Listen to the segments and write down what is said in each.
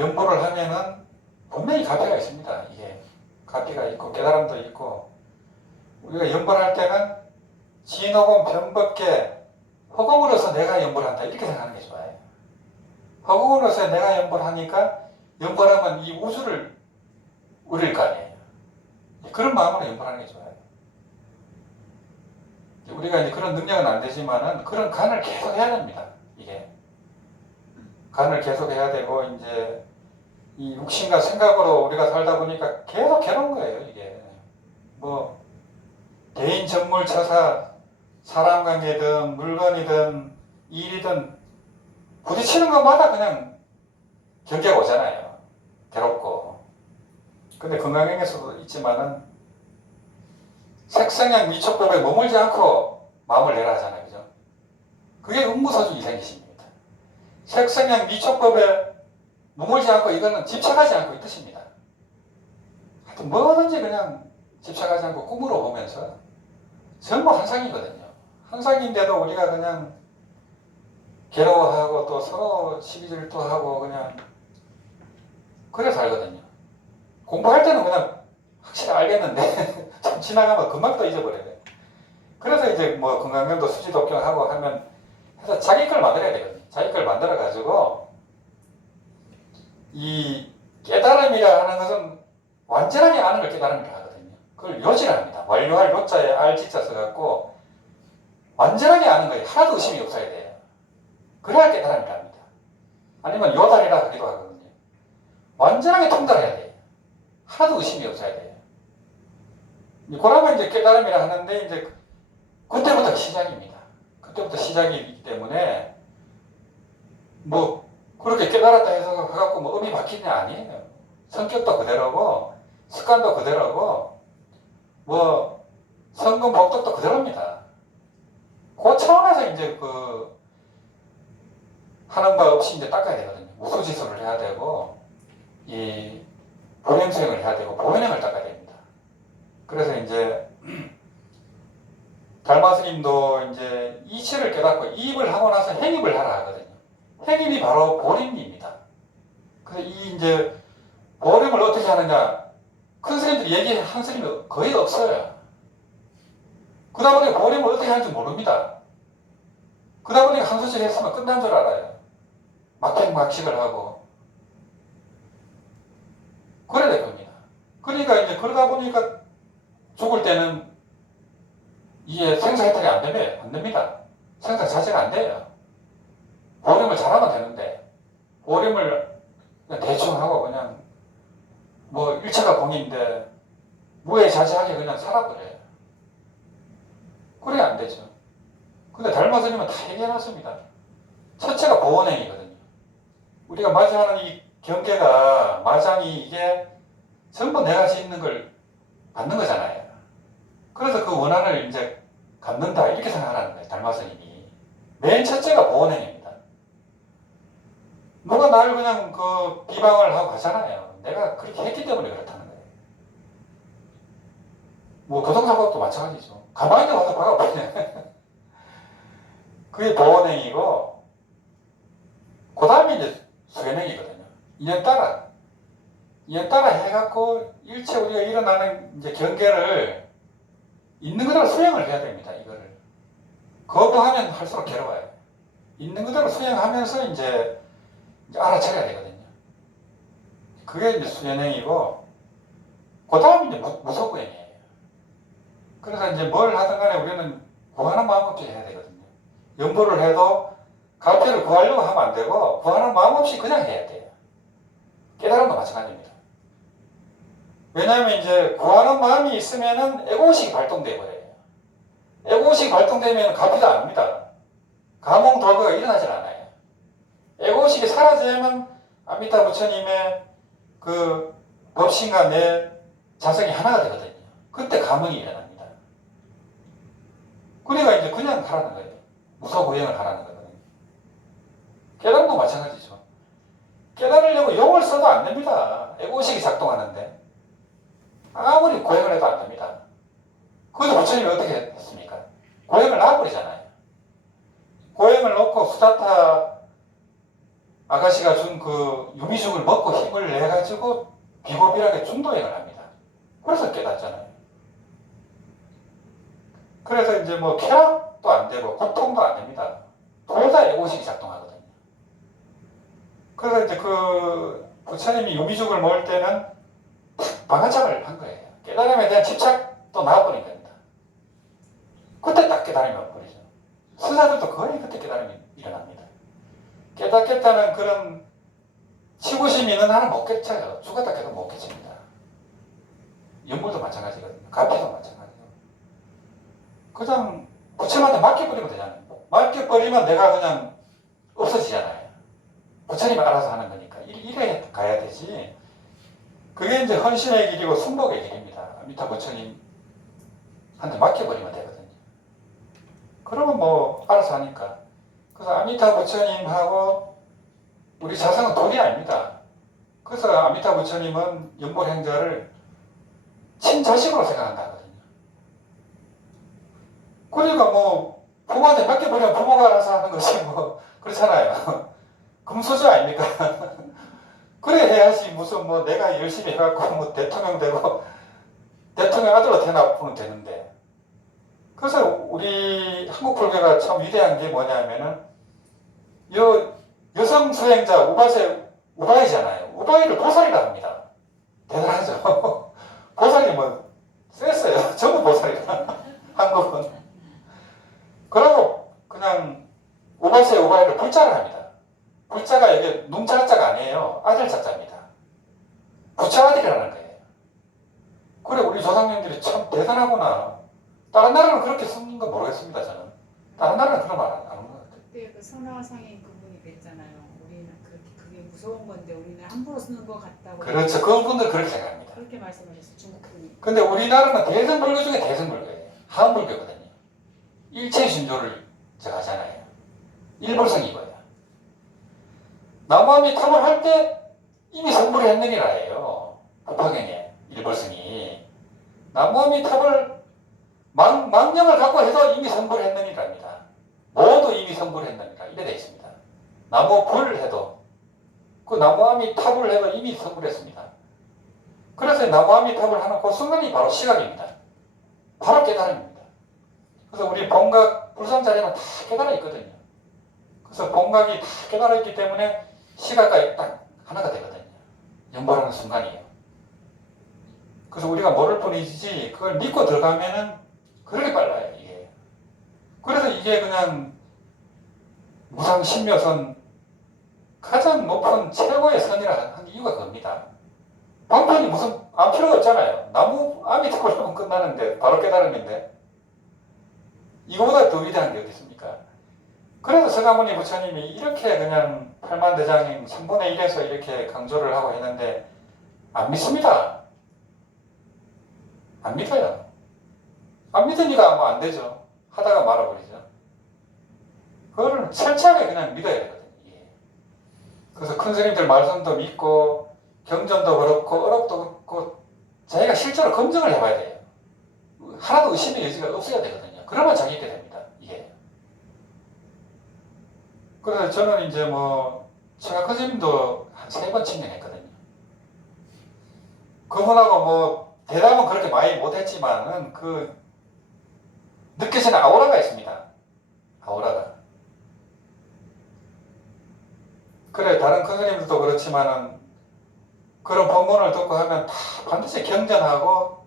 연보를 하면은 분명히 가피가 있습니다. 이게 가피가 있고 깨달음도 있고, 우리가 연보를 할 때는 진호금 변법계 허공으로서 내가 연보를 한다 이렇게 생각하는 게 좋아요. 허공으로서 내가 연보를 하니까 연보를 하면 이 우주를 우릴 거 아니에요. 그런 마음으로 연보를 하는 게 좋아요. 우리가 이제 그런 능력은 안 되지만은 그런 간을 계속 해야 됩니다. 이게 간을 계속 해야 되고, 이제 이 육신과 생각으로 우리가 살다 보니까 계속 괴로운 거예요. 이게 뭐 개인 전물 처사, 사람 관계든 물건이든 일이든 부딪히는 것마다 그냥 경계가 오잖아요. 괴롭고. 근데 건강행에서도 있지만은 색성향 미촉법에 머물지 않고 마음을 내라 하잖아요. 그죠? 그게 음무서주 이생기십니다. 색성향 미촉법에 머물지 않고, 이거는 집착하지 않고 이 뜻입니다. 하여튼 뭐든지 그냥 집착하지 않고 꿈으로 보면서 전부 한상이거든요. 한상인데도 우리가 그냥 괴로워하고 또 서로 시기질투하고 그냥 그래 살거든요. 공부할 때는 그냥 확실히 알겠는데 좀 지나가면 금방 또 잊어버려요. 그래서 이제 뭐 건강경도 수지독경하고 하면 해서 자기 걸 만들어야 되거든요. 자기 걸 만들어 가지고 이 깨달음이라 하는 것은 완전하게 아는 걸 깨달음이라 하거든요. 그걸 요지랍니다. 완료할 요자에 알 지자 써갖고 완전하게 아는 거예요. 하나도 의심이 없어야 돼요. 그래야 깨달음이라 합니다. 아니면 요달이라 하기도 하거든요. 완전하게 통달해야 돼요. 하나도 의심이 없어야 돼요. 그러면 이제 깨달음이라 하는데, 이제 그때부터 시작입니다. 그때부터 시작이기 때문에 뭐 그렇게 깨달았다 해서 해갖고 뭐 음이 바뀌냐 아니에요. 성격도 그대로고 습관도 그대로고 뭐 성금 복덕도 그대로입니다. 그 차원에서 이제 그 하는 바 없이 이제 닦아야 되거든요. 무소지수를 해야 되고 이 보행수행을 해야 되고 보현행을 닦아야 됩니다. 그래서 이제 달마 스님도 이제 이치를 깨닫고 이입을 하고 나서 행입을 하라 하거든요. 행입이 바로 보림입니다. 그래서 이 이제 보림을 어떻게 하느냐, 큰 스님들이 얘기한 스님이 거의 없어요. 그러다 보니까 보림을 어떻게 하는지 모릅니다. 그러다 보니까 한 수씩 했으면 끝난 줄 알아요. 막행막식을 하고 그래야 될 겁니다. 그러니까 이제 그러다 보니까 죽을 때는 이게 생사해탈이 안 됩니다. 생사 자체가 안 돼요. 보림을 잘하면 되는데, 보림을 그냥 대충 하고 그냥 뭐 일체가 공인데 무해자재하게 그냥 살아버려요. 그래야 안 되죠. 근데 달마스님은 다 얘기해놨습니다. 첫째가 보원행이거든요. 우리가 마주하는 이 경계가, 마장이 이게 전부 내가 짓는 걸 받는 거잖아요. 그래서 그 원한을 이제 갚는다 이렇게 생각하는 거예요. 달마스님이. 맨 첫째가 보원행입니다. 누가 날 그냥 그 비방을 하고 가잖아요. 내가 그렇게 했기 때문에 그렇다는 거예요. 뭐 교통사고도 마찬가지죠. 가만히 와서 박아버리네. 그게 보원행이고, 그 다음에 이제 수행행이거든요. 인연 따라 해갖고 일체 우리가 일어나는 이제 경계를 있는 그대로 수행을 해야 됩니다. 이거를 거부하면 할수록 괴로워요. 있는 그대로 수행하면서 이제 알아차려야 되거든요. 그게 이제 수행행이고, 그 다음에 이제 무소구행이에요. 그래서 이제 뭘 하든 간에 우리는 구하는 마음 없이 해야 되거든요. 연보를 해도 가피를 구하려고 하면 안 되고, 구하는 마음 없이 그냥 해야 돼요. 깨달음도 마찬가지입니다. 왜냐하면 이제 구하는 마음이 있으면은 에고의식이 발동돼 버려요. 에고의식이 발동되면 가피도 안 합니다. 감흥 돌거가 일어나질 않아요. 에고의식이 사라지면 아미타 부처님의 그 법신과 내 자성이 하나가 되거든요. 그때 감흥이 일어납니다. 그러니까 이제 그냥 하라는 거예요. 무소구행을 하라는 거거든요. 깨달음도 마찬가지죠. 깨달으려고 용을 써도 안 됩니다. 에고의식이 작동하는데 아무리 고행을 해도 안 됩니다. 그래서 부처님이 어떻게 했습니까? 고행을 놔버리잖아요. 고행을 놓고 수다타 아가씨가 준 그 유미죽을 먹고 힘을 내가지고 비고비락에 중도행을 합니다. 그래서 깨닫잖아요. 그래서 이제 뭐 쾌락도 안 되고 고통도 안 됩니다. 둘 다 애고식이 작동하거든요. 그래서 이제 그 부처님이 유미죽을 먹을 때는 방아착을 한 거예요. 깨달음에 대한 집착도 나와버린 겁니다. 그때 딱 깨달음이 와버리죠. 스사들도 거의 그때 깨달음이 일어납니다. 깨닫겠다는 그런 치고심이 있는 한은 못 깨쳐요. 죽었다 깨도 못 깨칩니다. 연물도 마찬가지거든요. 가피도 마찬가지고. 그냥 부처님한테 맡겨버리면 되잖아요. 맡겨버리면 내가 그냥 없어지잖아요. 부처님이 알아서 하는 거니까. 이래 가야 되지. 그게 이제 헌신의 길이고 승복의 길입니다. 아미타 부처님한테 맡겨버리면 되거든요. 그러면 뭐 알아서 하니까. 그래서 아미타 부처님하고 우리 자성은 돈이 아닙니다. 그래서 아미타 부처님은 연보행자를 친자식으로 생각한다 하거든요. 그러니까 뭐 부모한테 맡겨버리면 부모가 알아서 하는 것이 뭐 그렇잖아요. 금수저 아닙니까? 그래 해야지 무슨 뭐 내가 열심히 해갖고 뭐 대통령 되고 대통령 아들로 태어나면 되는데. 그래서 우리 한국 불교가 참 위대한 게 뭐냐면은 여성 수행자 우바이잖아요. 우바이를 보살이라 합니다. 대단하죠. 보살이 뭐 셌어요. 전부 보살이라. 한국은. 그러고 그냥 우바이를 불자를 합니다. 불자가 이게 놈자자가 아니에요. 아들 자자입니다. 부처아들이라는 거예요. 그래 우리 조상님들이 참 대단하구나. 다른 나라는 그렇게 쓰는 건 모르겠습니다. 저는. 다른 나라는 그런 말 안 하는 것 같아요. 그때 그 선화상인 그분이 그랬잖아요. 우리는 그게 무서운 건데 우리는 함부로 쓰는 것 같다고. 그렇죠. 그분들 그렇게 생각합니다. 그렇게 말씀하셨어요. 중국 분이. 근데 우리나라는 대승불교 중에 대승불교예요. 하은불교거든요. 일체신조를 제가 하잖아요. 일불성이고요. 나무아미 탑을 할 때 이미 성불을 했느니라 해요. 법화경에 일불성이. 나무아미 탑을 망령을 갖고 해서 이미 성불을 했느니랍니다. 모두 이미 성불을 했느니라. 이래 되어 있습니다. 나무불을 해도 그 나무아미 탑을 해도 이미 성불했습니다. 그래서 나무아미 탑을 하는 그 순간이 바로 시각입니다. 바로 깨달음입니다. 그래서 우리 본각 불상자리는 다 깨달아 있거든요. 그래서 본각이 다 깨달아 있기 때문에 시각과 딱 하나가 되거든요. 연보하는 순간이에요. 그래서 우리가 모를 뿐이지 그걸 믿고 들어가면은 그렇게 빨라요, 이게. 그래서 이게 그냥 무상신묘선 가장 높은 최고의 선이라 한 이유가 그겁니다. 방편이 무슨 안 필요가 없잖아요. 나무 암이 탁 올라오면 끝나는데 바로 깨달음인데 이거보다 더 위대한 게 어디 있습니까? 그래서 서가모니 부처님이 이렇게 그냥 팔만대장님 3분의 1에서 이렇게 강조를 하고 했는데 안 믿습니다. 안 믿어요. 안 믿으니까 뭐 안 되죠. 하다가 말아버리죠. 그거를 철저하게 그냥 믿어야 되거든요. 그래서 큰 스님들 말씀도 믿고 경전도 그렇고 어록도 그렇고 자기가 실제로 검증을 해봐야 돼요. 하나도 의심의 여지가 없어야 되거든요. 그러면 자기 있게 됩니다. 이게. 그래서 저는 이제 뭐 최각헌 스님도 한 3번 친명했거든요. 그분하고 뭐 대답은 그렇게 많이 못했지만은 그 느껴지는 아우라가 있습니다. 아우라가. 그래 다른 큰 스님들도 그렇지만은 그런 법문을 듣고 하면 다 반드시 경전하고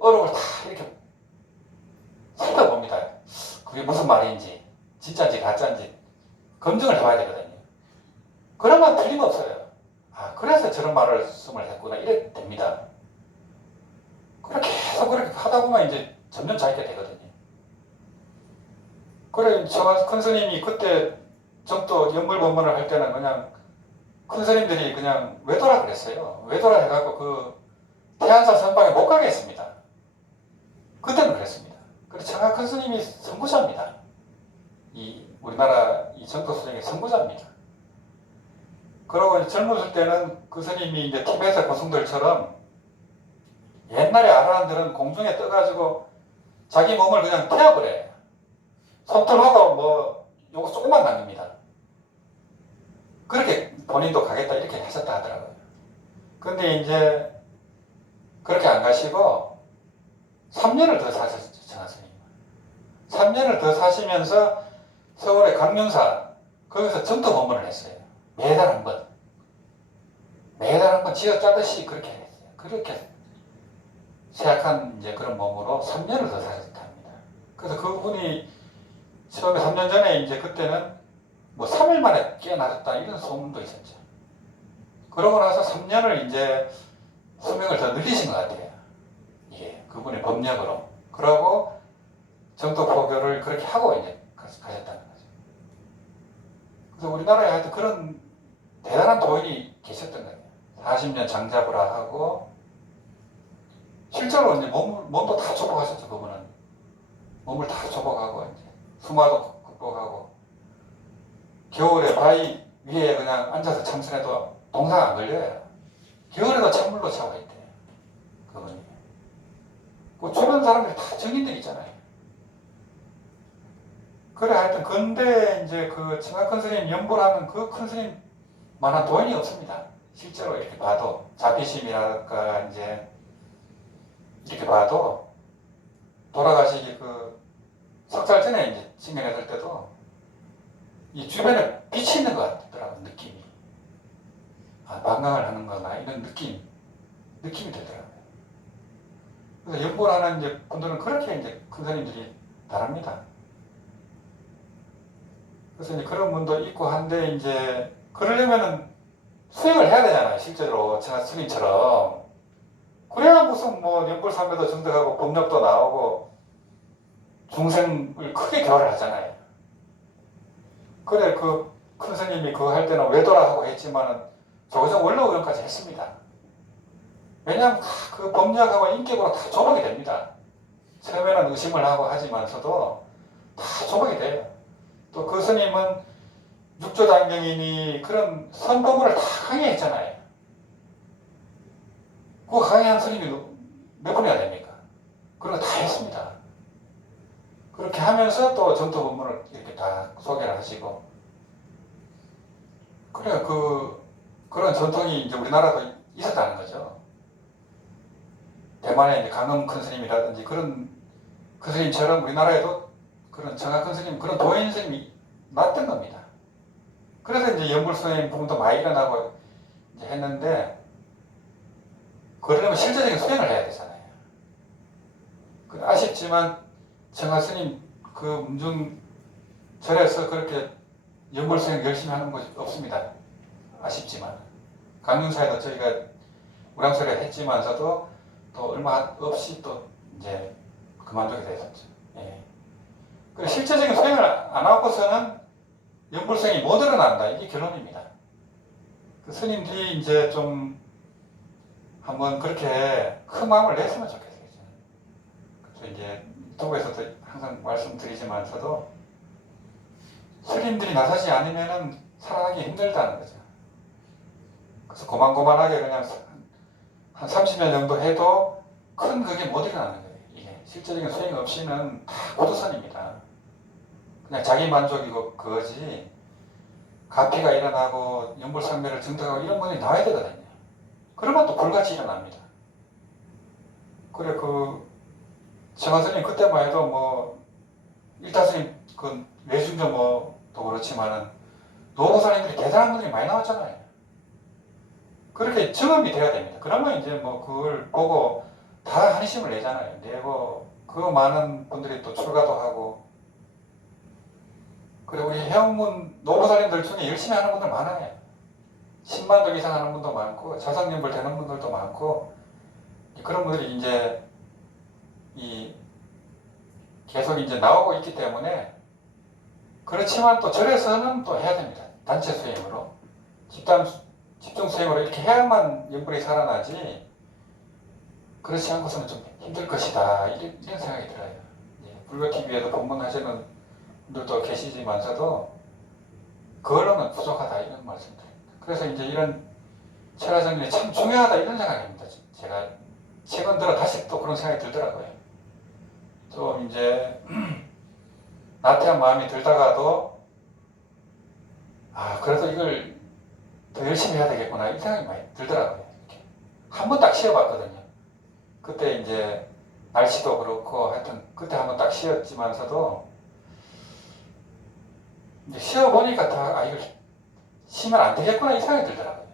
어록을 다 이렇게 살펴봅니다. 그게 무슨 말인지 진짜인지 가짜인지 검증을 해봐야 되거든요. 그러면 틀림없어요. 아 그래서 저런 말을 쓰을 했구나 이래 됩니다. 그렇게 계속 그렇게 하다 보면 이제 점점 자기가 되거든요. 그래 저 큰 스님이 그때 정도 연물 법문을 할 때는 그냥 큰 스님들이 그냥 외도라 그랬어요. 외도라 해갖고 그 태안사 선방에 못 가게 했습니다. 그때는 그랬습니다. 그래서 제가 큰 스님이 선구자입니다. 이 우리나라 이 정도 스님이 선구자입니다. 그러고 젊었을 때는 그 스님이 이제 티베트 고승들처럼 옛날에 아라한들은 공중에 떠가지고 자기 몸을 그냥 태워버려요. 손톱하고 뭐 요거 조금만 남깁니다. 그렇게 본인도 가겠다 이렇게 하셨다 하더라고요. 근데 이제 그렇게 안 가시고 3년을 더 사셨죠, 정하스님. 3년을 더 사시면서 서울의 강릉사 거기서 전도 법문을 했어요. 매달 한 번. 매달 한 번 쥐어 짜듯이 그렇게 했어요. 그렇게 세약한 이제 그런 몸으로 3년을 더 사셨다 합니다. 그래서 그분이 처음에 3년 전에 이제 그때는 뭐 3일 만에 깨어나셨다 이런 소문도 있었죠. 그러고 나서 3년을 이제 수명을 더 늘리신 것 같아요. 이게 그분의 법력으로. 그러고 정도 포교를 그렇게 하고 이제 가셨다는 거죠. 그래서 우리나라에 하여튼 그런 대단한 도인이 계셨던 거예요. 40년 장자부라 하고 실제로 이제 몸도 다 초복하셨죠. 그분은 몸을 다 초복하고 이제 수마도 극복하고 겨울에 바위 위에 그냥 앉아서 참선해도 동상 안 걸려요. 겨울에도 찬물로 샤워했대요. 그분이. 그 주변 사람들이 다 증인들 있잖아요. 그래 하여튼 근데 이제 그 청학큰 스님 연보라는 그 큰 스님만한 도인이 없습니다. 실제로 이렇게 봐도 자비심이랄까 이제 이렇게 봐도 돌아가시기 그 석 달 전에 이제 증언했을 때도 이 주변에 빛이 있는 것 같더라고요. 느낌이. 아, 만강을 하는 거나 이런 느낌이 들더라고요. 그래서 연보라는 이제 분들은 그렇게 이제 큰 스님들이 다릅니다. 그래서 이제 그런 분도 있고 한데 이제 그러려면은 수행을 해야 되잖아요. 실제로 제가 스님처럼. 그래야 무슨 뭐 연불삼매도 증득하고 법력도 나오고 중생을 크게 교화를 하잖아요. 그래 그 큰 스님이 그거 할 때는 외도라 하고 했지만은 조정 원로의원까지 했습니다. 왜냐하면 그 법력하고 인격으로 다 조복이 됩니다. 처음에는 의심을 하고 하지만서도 다 조복이 돼요. 또 그 스님은 육조단경이니 그런 선법을 다 강의했잖아요. 그 강의한 스님이 몇 분이나 됩니까? 그런 거 다 했습니다. 그렇게 하면서 또 전도 법문을 이렇게 다 소개를 하시고 그래 그런 전통이 이제 우리나라도 있었다는 거죠. 대만의 이제 강음 큰 스님이라든지 그런 그 스님처럼 우리나라에도 그런 정학 큰 스님 그런 도인 스님이 났던 겁니다. 그래서 이제 연불스님 부분도 많이 일어나고 이제 했는데 그러려면 실제적인 수행을 해야 되잖아요. 아쉽지만 정학 스님 그 문중절에서 그렇게 연불수행 열심히 하는 것이 없습니다. 아쉽지만 강릉사에도 저희가 우량소리를 했지만서도 또 얼마 없이 또 이제 그만두게 됐었죠. 예. 그 실제적인 수행을 안 하고서는 연불수행이 못 일어난다 이게 결론입니다. 그 스님들이 이제 좀 한번 그렇게 큰 마음을 냈으면 좋겠어요. 그래서 이제 유튜브에서도 항상 말씀드리지만서도 스님들이 나서지 않으면은 살아가기 힘들다는 거죠. 그래서 고만고만하게 그냥 한 30년 정도 해도 큰 그게 못 일어나는 거예요. 이게 실제적인 수행 없이는 다 고도선입니다. 그냥 자기 만족이고 그거지 가피가 일어나고 연불상매를 증득하고 이런 분이 나와야 되거든요. 그러면 또 불같이 일어납니다. 그래 정화스님 그때만 해도 뭐 일타스님 그 외중조 뭐도 그렇지만은 노보사님들이 대단한 분들이 많이 나왔잖아요. 그렇게 경험이 돼야 됩니다. 그러면 이제 뭐 그걸 보고 다 한심을 내잖아요. 내고 그 많은 분들이 또 출가도 하고 그리고 우리 해운문 노보사님들 중에 열심히 하는 분들 많아요. 10만 도 이상 하는 분도 많고 자성연불 되는 분들도 많고 그런 분들이 이제 계속 이제 나오고 있기 때문에 그렇지만 또 절에서는 또 해야 됩니다. 단체 수행으로 집중 수행으로 이렇게 해야만 연불이 살아나지 그렇지 않고서는 좀 힘들 것이다 이런 생각이 들어요. 불교TV에도 법문하시는 분들도 계시지만서도 그걸로는 부족하다 이런 말씀드립니다. 그래서 이제 이런 철화정리이 참 중요하다 이런 생각입니다. 제가 최근 들어 다시 또 그런 생각이 들더라고요. 좀 이제 나태한 마음이 들다가도 그래도 이걸 더 열심히 해야 되겠구나 이 생각이 많이 들더라고요. 한 번 딱 쉬어봤거든요. 그때 이제 날씨도 그렇고 하여튼 그때 한 번 딱 쉬었지만서도 이제 쉬어보니까 다 이걸 쉬면 안 되겠구나 이 생각이 들더라고요.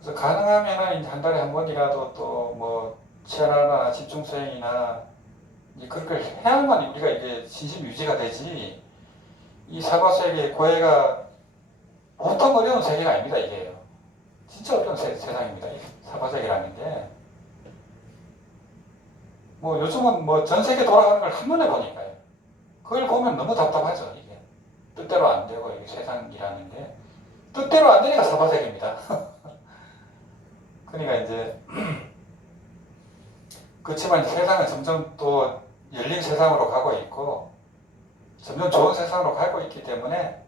그래서 가능하면은 이제 한 달에 한 번이라도 또 뭐 체하나 집중 수행이나 이제 그렇게 해야만 우리가 이게 신심 유지가 되지. 이 사과 세계 고해가 보통 어려운 세계가 아닙니다 이게요. 진짜 어려운 세상입니다. 이 사과 세계라는 게. 뭐 요즘은 뭐 전 세계 돌아가는 걸 한눈에 보니까요. 그걸 보면 너무 답답하죠 이게. 뜻대로 안 되고 이게 세상이라는 게 뜻대로 안 되니까 사과 세계입니다. 그러니까 이제 그렇지만 세상은 점점 또 열린 세상으로 가고 있고 점점 좋은 세상으로 가고 있기 때문에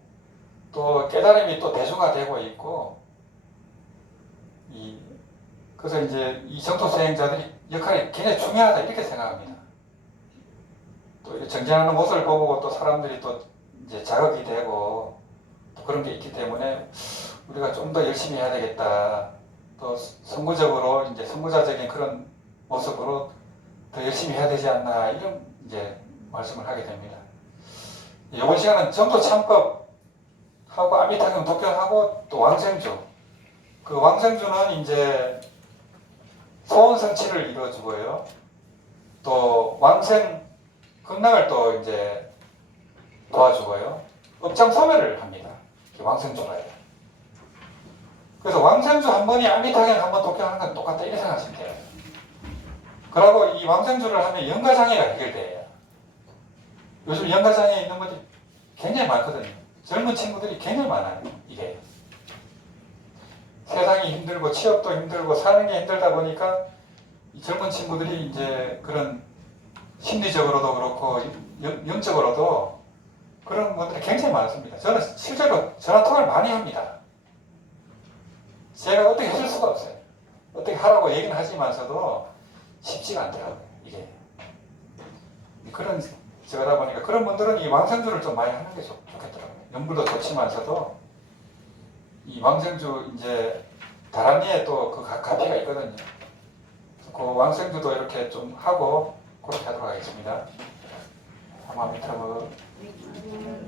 또 깨달음이 또 대중화되고 있고 그래서 이제 이 정토 수행자들이 역할이 굉장히 중요하다 이렇게 생각합니다. 또 이렇게 정진하는 모습을 보고 또 사람들이 또 이제 자극이 되고 또 그런 게 있기 때문에 우리가 좀 더 열심히 해야 되겠다. 또 선구적으로 이제 선구자적인 그런 모습으로 더 열심히 해야 되지 않나 이런 이제 말씀을 하게 됩니다. 이번 시간은 정도 참법 하고 아미타경 독경하고 또 왕생주. 그 왕생주는 이제 소원 성취를 이루어주고요. 또 왕생 극락을 또 이제 도와주고요. 업장 소멸을 합니다. 왕생주가요. 그래서 왕생주 한 번이 아미타경 한 번 독경하는 건 똑같다 이렇게 생각하시면 돼요. 그리고 이 왕생주를 하면 영가장애가 해결돼요. 요즘 영가장애 있는 분들이 굉장히 많거든요. 젊은 친구들이 굉장히 많아요. 이게 세상이 힘들고 취업도 힘들고 사는 게 힘들다 보니까 이 젊은 친구들이 이제 그런 심리적으로도 그렇고 영적으로도 그런 분들이 굉장히 많습니다. 저는 실제로 전화 통화를 많이 합니다. 제가 어떻게 해줄 수가 없어요. 어떻게 하라고 얘기는 하지만서도 쉽지가 않더라고요. 이게 그런 저거다 보니까 그런 분들은 이 왕생주를 좀 많이 하는 게 좋겠더라고요. 연불도 좋지만서도 이 왕생주 이제 다람쥐에 또 그 가피가 있거든요. 그 왕생주도 이렇게 좀 하고 그렇게 하도록 하겠습니다. 아마미타불.